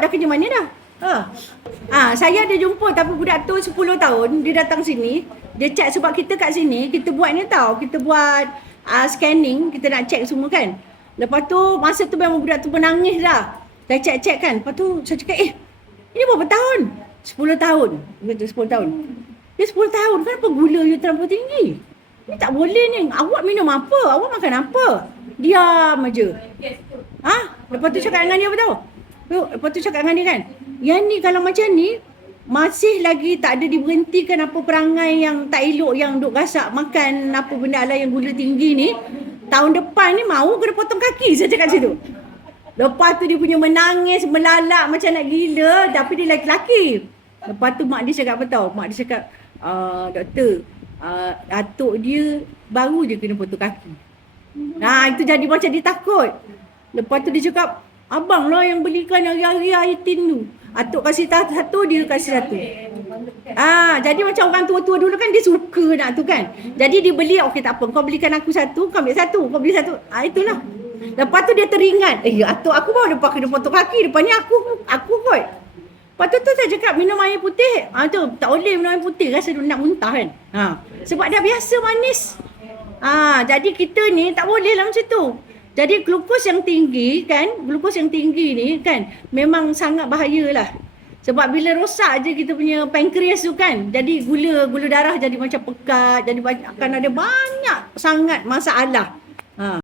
dah kerja mana dah? Saya ada jumpa tapi budak tu 10 tahun dia datang sini, dia check sebab kita kat sini kita buat ni tau, kita buat scanning, kita nak check semua kan. Lepas tu masa tu memang budak tu menangis dah. Saya check kan. Lepas tu saya cakap ini berapa tahun? 10 tahun. Betul 10 tahun. Dia 10 tahun kenapa gula you terlampau tinggi? Ni tak boleh ni. Awak minum apa? Awak makan apa? Diam aja. Lepas tu cakap dengan dia apa tahu? Lepas tu cakap dengan dia kan, yang ni kalau macam ni masih lagi tak ada diberhentikan apa perangai yang tak elok yang duk gasak makan apa benda ala yang gula tinggi ni, tahun depan ni mau kena potong kaki, saya cakap situ. Lepas tu dia punya menangis, melalak macam nak gila, tapi dia lelaki-lelaki. Lepas tu mak dia cakap apa tahu? Mak dia cakap, doktor, atuk dia baru je kena potong kaki. Itu jadi macam dia takut. Lepas tu dia cakap, abang lah yang belikan hari-hari air tin tu. Atuk kasih satu, dia kasih satu. Jadi macam orang tua-tua dulu kan dia suka nak tu kan. Jadi dia beli, okey tak apa, kau belikan aku satu, kau ambil satu, kau beli satu. Itulah. Lepas tu dia teringat, atuk aku baru lepas kena potong kaki, depan ni aku kot. Lepas tu saya cakap minum air putih. Tu tak boleh minum air putih, rasa nak muntah kan. Sebab dah biasa manis. Jadi kita ni tak boleh lah macam tu. Jadi glukos yang tinggi ni kan memang sangat bahayalah. Sebab bila rosak je kita punya pankreas tu kan, jadi gula darah jadi macam pekat, jadi akan ada banyak sangat masalah.